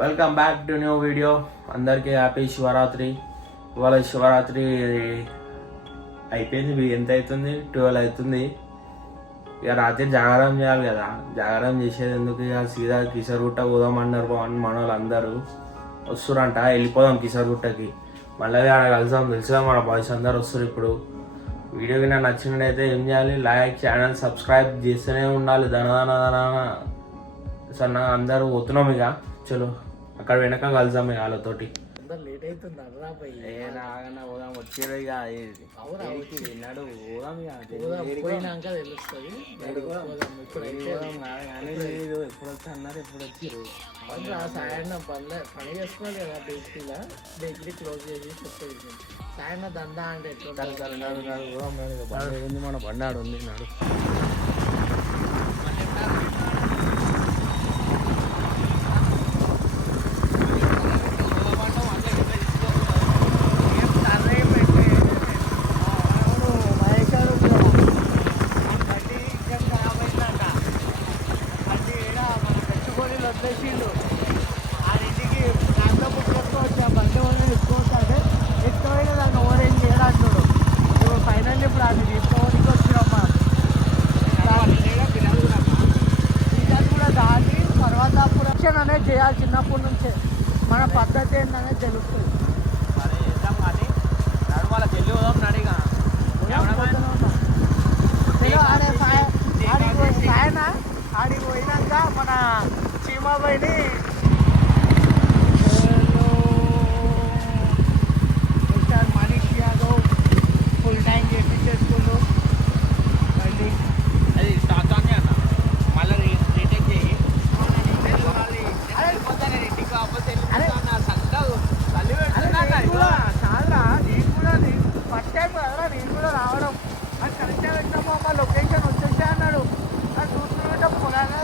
Welcome back to new video. అందరికీ happy Shivaratri. ఇవాళ శివరాత్రి అయిపోయింది. ఎంత అవుతుంది? 12 అవుతుంది. ఇక రాత్రి జాగారం చేయాలి కదా. జాగారం చేసేది ఎందుకు? ఇక సీదా కిసరుగుట్ట పోదామన్నారు మన వాళ్ళు అందరూ వస్తురంట. వెళ్ళిపోదాం కిసరుగుట్టకి. మళ్ళీ ఆడ కలుసాం. తెలుసుగా మన బాయ్స్ అందరు వస్తారు. ఇప్పుడు వీడియోకి నాకు నచ్చినట్టయితే ఏం చేయాలి? లైక్, ఛానల్ సబ్స్క్రైబ్ చేస్తూనే ఉండాలి. ధనధన సార్ నా అందరూ పోతున్నాం. ఇక చలో అక్కడ వెనక కలుసాం ఇక వాళ్ళతోటి. లేట్ అవుతుంది రాగన్నా పోదాం. వచ్చేది ఇక నడు పోదాం. పోయినాక తెలుస్తుంది. ఎప్పుడు వచ్చి అన్నారు, ఎప్పుడు వచ్చారు? సాయంత్రం పని చేసుకోవాలి కదా. బేకరీ క్లోజ్ చేసి చెప్పేసి సాయంత్రం దందా అంటే ఎట్లా మన బండాడు ఉంది. నాడు వచ్చేసిండు ఆ ఇంటికి దాంట్లో పుట్టుకొచ్చి వచ్చి ఆ బండి వాళ్ళు ఎక్కువస్తాడు. ఎక్కువైనా దాన్ని ఓవరేం చేయడంటుడు. ఇప్పుడు ఫైనల్ ఇప్పుడు అది తీసుకోవడానికి వచ్చినమ్మా. సీజన్ కూడా దాటి తర్వాత ప్రొడక్షన్ అనేది చేయాలి. చిన్నప్పటి నుంచే మన పద్ధతి ఏంటనేది తెలుస్తుంది. ఆడికి పోయినాక మన చీమాబాయిని mister Manish Yadav full time చేపించేసుకుంటూ మళ్ళీ అది స్టాక్ అన్న మళ్ళీ రీటేక్ చేయి. చాలా నేను కూడా ఫస్ట్ టైం కదా నేను కూడా రావడం. అది కరెక్ట్గా పెట్టాము. మా లొకేషన్ వచ్చేసే అన్నాడు. అది చూసుకుంటే పొలాలు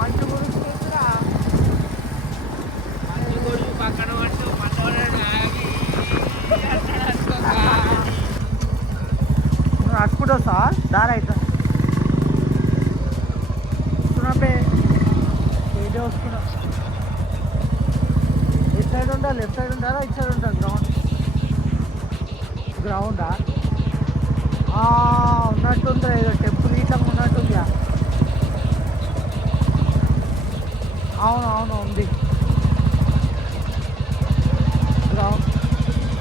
మంచి గురించి నడుచుకుంటూ వస్తా దారి అవుతా వస్తున్నాపే ఏదో వస్తున్నా. ఇటు సైడ్ ఉంటా, లెఫ్ట్ సైడ్ ఉంటారా, ఇటు సైడ్ ఉంటా? గ్రౌండా ఉన్నట్టుంది. ఏదో టెంపుల్ ఇట్లా ఉన్నట్టుంది. అవును ఉంది.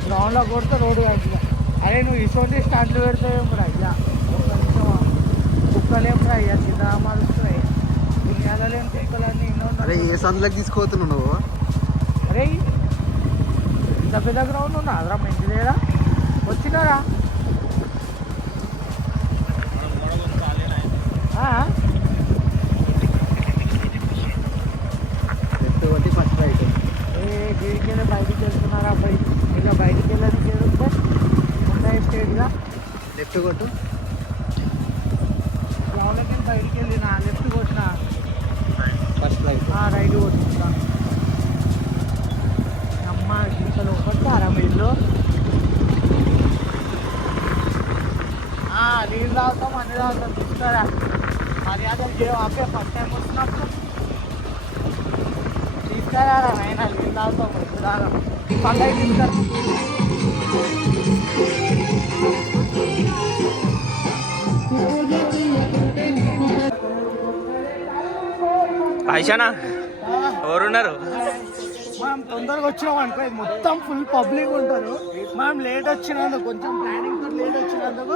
గ్రౌండ్లో కొడితే రోడ్డు అయ్యా. అరే నువ్వు ఇటువంటి స్టాండ్లు పెడతావేం రా అయ్యా. ఒక్క నిమిషం కుక్కలేం రా అయ్యా. సిద్ధరామాలు వస్తున్నాయి. దునియాలేం కుక్కలన్నీ అరే ఏ సందులోకి తీసుకుపోతున్నావు నువ్వు? అరే ఇంత పెద్ద గ్రౌండ్ ఉన్నా అదరా మంచి లేదా వచ్చినారా? దీనికి వెళ్ళి బయటికి వెళ్తున్నారా? ఇక బయటికి వెళ్ళడానికి ఏడుంటే ఉంటాయి స్టేట్గా. లెఫ్ట్ కొట్టు. గ్రౌండ్లోకి వెళ్ళి బయటికి వెళ్ళిన లెఫ్ట్ కొట్టిన ఫస్ట్ రైట్ కొట్టుకుంటా. అమ్మ గీతలు కొట్టారా మీరు? నీళ్ళు తాగుతాం, అన్ని తాగుతాం. తీసుకురా మర్యాదలు చేయే ఫస్ట్ టైం వస్తున్నప్పుడు తీసుకురా అయినా నీళ్ళు తాగుతాం. వద్దురాగా పండగ తీసుకురా. పైసానా ఎవరున్నారు? మనం తొందరగా వచ్చినాం అనుకో మొత్తం ఫుల్ పబ్లిక్ ఉంటారు. మనం లేట్ వచ్చినందుకు కొంచెం ప్లానింగ్ లేట్ వచ్చినందుకు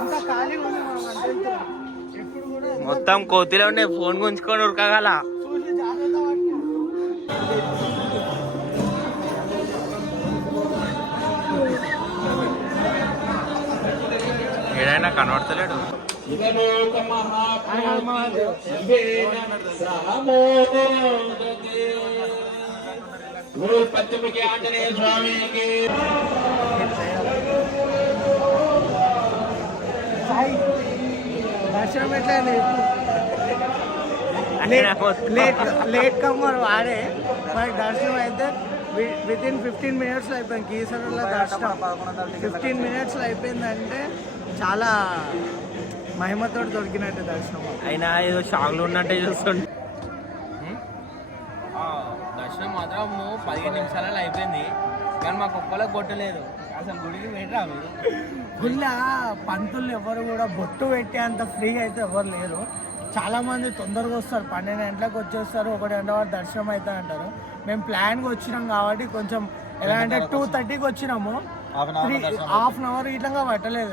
ఎంత ఖాళీగా ఉంది. మనం అంటే ఎప్పుడు కూడా మొత్తం కోతిలో ఉండే ఫోన్ గుంజుకొని ఉరకగల. చూసి జాగ్రత్త ఏడైనా కనబడతలేడు. పశ్చిమకి ఆంజనేయ స్వామికి దర్శనం ఎట్లా లేట్ కమ్మర్ వాడే మనకి దర్శనం అయితే వితిన్ 15 minutesలో అయిపోయింది. కీసరలో దర్శనం 15 minutesలో అయిపోయిందంటే చాలా మహిమతో దొరికినట్టు దర్శనం. అయినా ఏదో షాక్లో ఉన్నట్టే చూస్తుండే. దర్శనం మాత్రం 15 నిమిషాలలో అయిపోయింది, కానీ మాకు ఒక్కళ్ళకి కొట్టలేదు. అసలు గుడికి పెట్టరా మీరు? గుళ్ళ పంతులు ఎవరు కూడా బొట్టు పెట్టే అంత ఫ్రీగా అయితే ఎవరు లేరు. చాలా మంది తొందరగా వస్తారు, 12 గంటలకు వచ్చేస్తారు, 1 గంట వరకు దర్శనం అవుతా అంటారు. మేము ప్లాన్గా వచ్చినాం కాబట్టి కొంచెం ఎలా అంటే 2:30కి వచ్చినాము, హాఫ్ అన్ అవర్ ఇట్లా పట్టలేదు.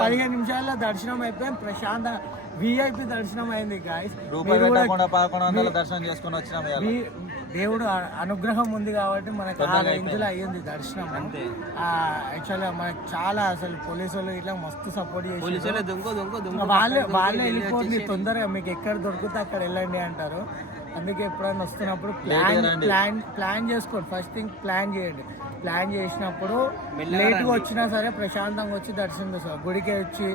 15 నిమిషాల్లో దర్శనం అయిపోయింది. ప్రశాంత విఐపి దర్శనం అయింది గాయస్. దర్శనం చేసుకుని వచ్చినాం. దేవుడు అనుగ్రహం ఉంది కాబట్టి మనకు ఆ రేంజ్లో అయ్యింది దర్శనం. అంతే. యాక్చువల్గా మనకు చాలా అసలు పోలీసులు ఇట్లా మస్తు సపోర్ట్ చేసి వాళ్ళే వెళ్ళిపోతుంది తొందరగా, మీకు ఎక్కడ దొరికితే అక్కడ వెళ్ళండి అంటారు. అందుకే ఎప్పుడైనా వస్తున్నప్పుడు ప్లాన్ చేసుకోండి. ఫస్ట్ థింగ్ ప్లాన్ చేయండి. ప్లాన్ చేసినప్పుడు లేట్గా వచ్చినా సరే ప్రశాంతంగా వచ్చి దర్శనం చేసుకోవాలి. గుడికి వచ్చి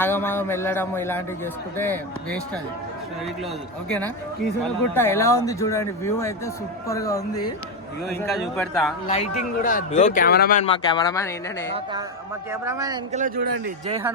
ఆగమాగం వెళ్ళడం ఇలాంటివి చేసుకుంటే వేస్ట్ అది. ఓకేనా? కీసరగుట్ట ఎలా ఉంది చూడండి, వ్యూ అయితే సూపర్ గా ఉంది. ఇంకా చూపెడతా, లైటింగ్ కూడా. మా కెమెరామ్యాన్ ఏంటంటే మా కెమెరామ్యాన్ వెనకలో చూడండి. జై హనుమాన్.